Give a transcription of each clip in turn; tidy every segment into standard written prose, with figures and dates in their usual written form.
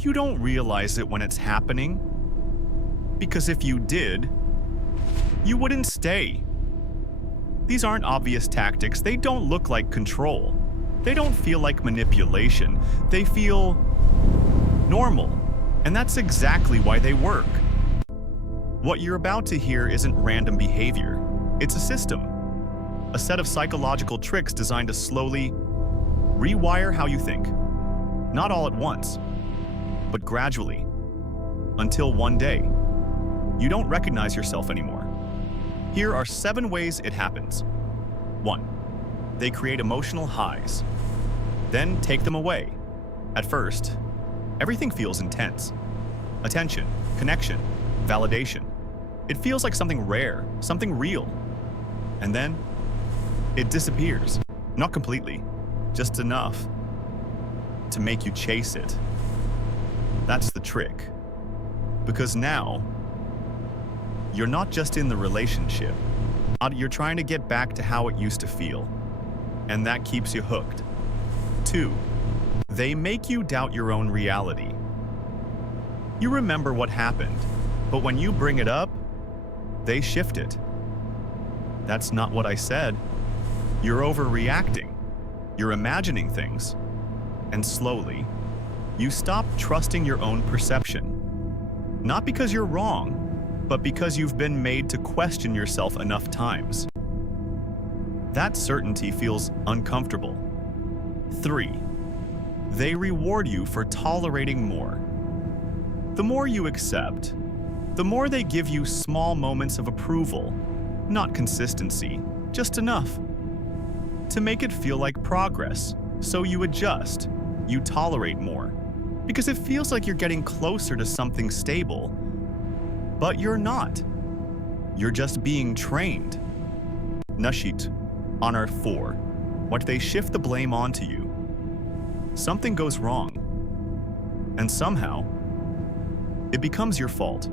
You don't realize it when it's happening, because if you did, you wouldn't stay. These aren't obvious tactics. They don't look like control. They don't feel like manipulation. They feel normal, and that's exactly why they work. What you're about to hear isn't random behavior. It's a system, a set of psychological tricks designed to slowly rewire how you think. Not all at once, but gradually, until one day, you don't recognize yourself anymore. Here are 7 ways it happens. 1. They create emotional highs, then take them away. At first, everything feels intense. Attention, connection, validation. It feels like something rare, something real. And then, it disappears. Not completely, just enough to make you chase it. That's the trick. Because now, you're not just in the relationship. You're trying to get back to how it used to feel. And that keeps you hooked. 2. They make you doubt your own reality. You remember what happened, but when you bring it up, they shift it. That's not what I said. You're overreacting. You're imagining things. And slowly, you stop trusting your own perception. Not because you're wrong, but because you've been made to question yourself enough times. That certainty feels uncomfortable. 3. They reward you for tolerating more. The more you accept, the more they give you small moments of approval, not consistency, just enough to make it feel like progress. So you adjust, you tolerate more, because it feels like you're getting closer to something stable. But you're not. You're just being trained. Nashit, honor 4. What they shift the blame onto you. Something goes wrong. And somehow, it becomes your fault.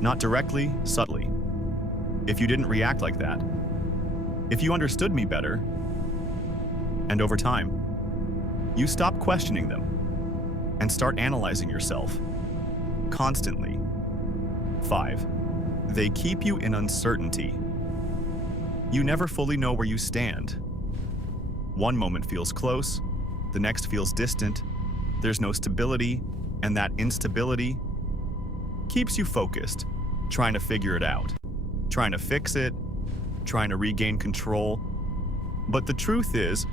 Not directly, subtly. If you didn't react like that. If you understood me better. And over time, you stop questioning them and start analyzing yourself. Constantly. 5. They keep you in uncertainty. You never fully know where you stand. One moment feels close, the next feels distant. There's no stability, and that instability keeps you focused, trying to figure it out, trying to fix it, trying to regain control. But the truth is,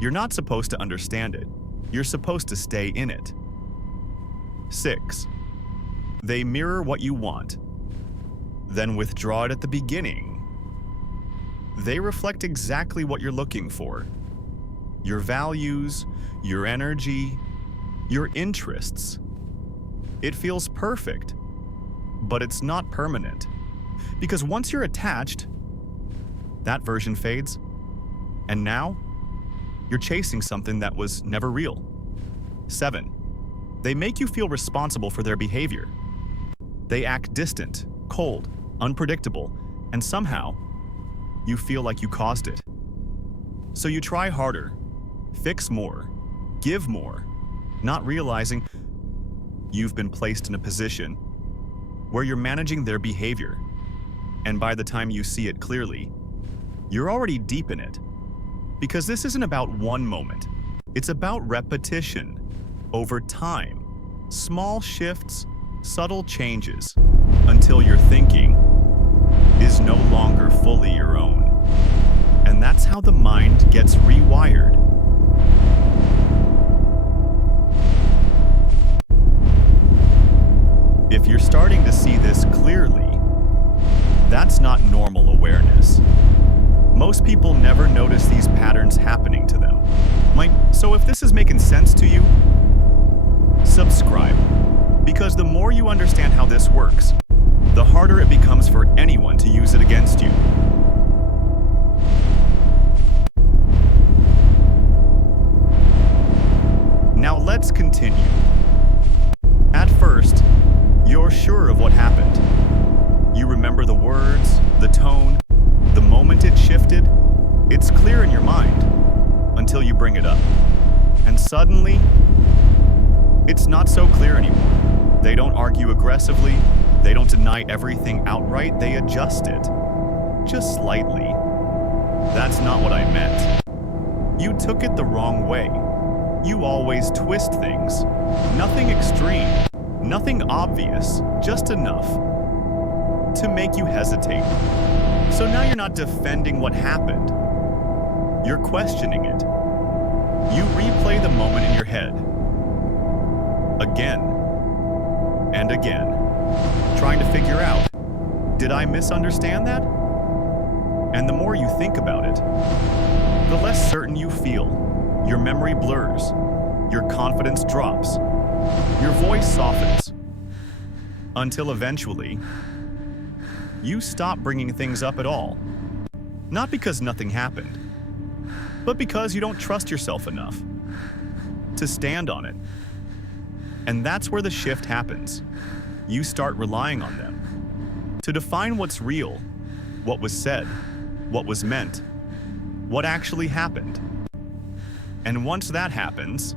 you're not supposed to understand it. You're supposed to stay in it. 6. They mirror what you want, then withdraw it at the beginning. They reflect exactly what you're looking for. Your values, your energy, your interests. It feels perfect, but it's not permanent. Because once you're attached, that version fades, and now you're chasing something that was never real. 7. They make you feel responsible for their behavior. They act distant, cold, unpredictable, and somehow, you feel like you caused it. So you try harder, fix more, give more, not realizing you've been placed in a position where you're managing their behavior. And by the time you see it clearly, you're already deep in it. Because this isn't about one moment. It's about repetition, over time, small shifts, subtle changes, until your thinking is no longer fully your own. And that's how the mind gets rewired. If you're starting to see this clearly, that's not normal awareness. Most people never notice these patterns happening to them. So if this is making sense to you, subscribe. Because the more you understand how this works, the harder it becomes for anyone to use it against you. Now let's continue. At first, you're sure of what happened. You remember the words, the tone, the moment it shifted. It's clear in your mind until you bring it up. And suddenly, It's not so clear anymore. They don't argue aggressively. They don't deny everything outright. They adjust it. Just slightly. That's not what I meant. You took it the wrong way. You always twist things. Nothing extreme. Nothing obvious. Just enough to make you hesitate. So now you're not defending what happened. You're questioning it. You replay the moment in your head. Again and again. Trying to figure out, did I misunderstand that? And the more you think about it, the less certain you feel. Your memory blurs. Your confidence drops. Your voice softens. Until eventually, you stop bringing things up at all. Not because nothing happened, but because you don't trust yourself enough to stand on it. And that's where the shift happens. You start relying on them to define what's real, what was said, what was meant, what actually happened. And once that happens,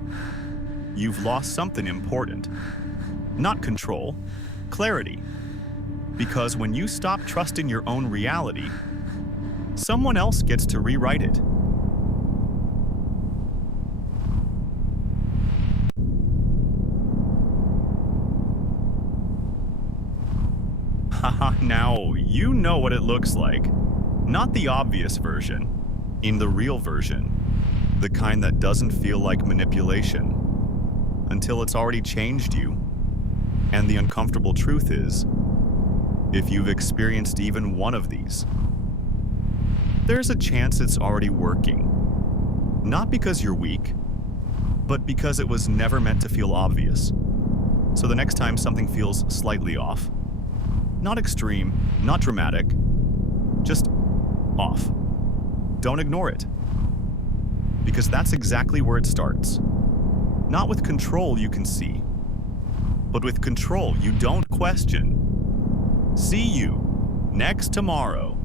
you've lost something important. Not control, clarity. Because when you stop trusting your own reality, someone else gets to rewrite it. Haha, now you know what it looks like. Not the obvious version, in the real version. The kind that doesn't feel like manipulation until it's already changed you. And the uncomfortable truth is, if you've experienced even one of these, there's a chance it's already working. Not because you're weak, but because it was never meant to feel obvious. So the next time something feels slightly off, not extreme, not dramatic, just off, don't ignore it. Because that's exactly where it starts. Not with control you can see, but with control you don't question. See you next tomorrow.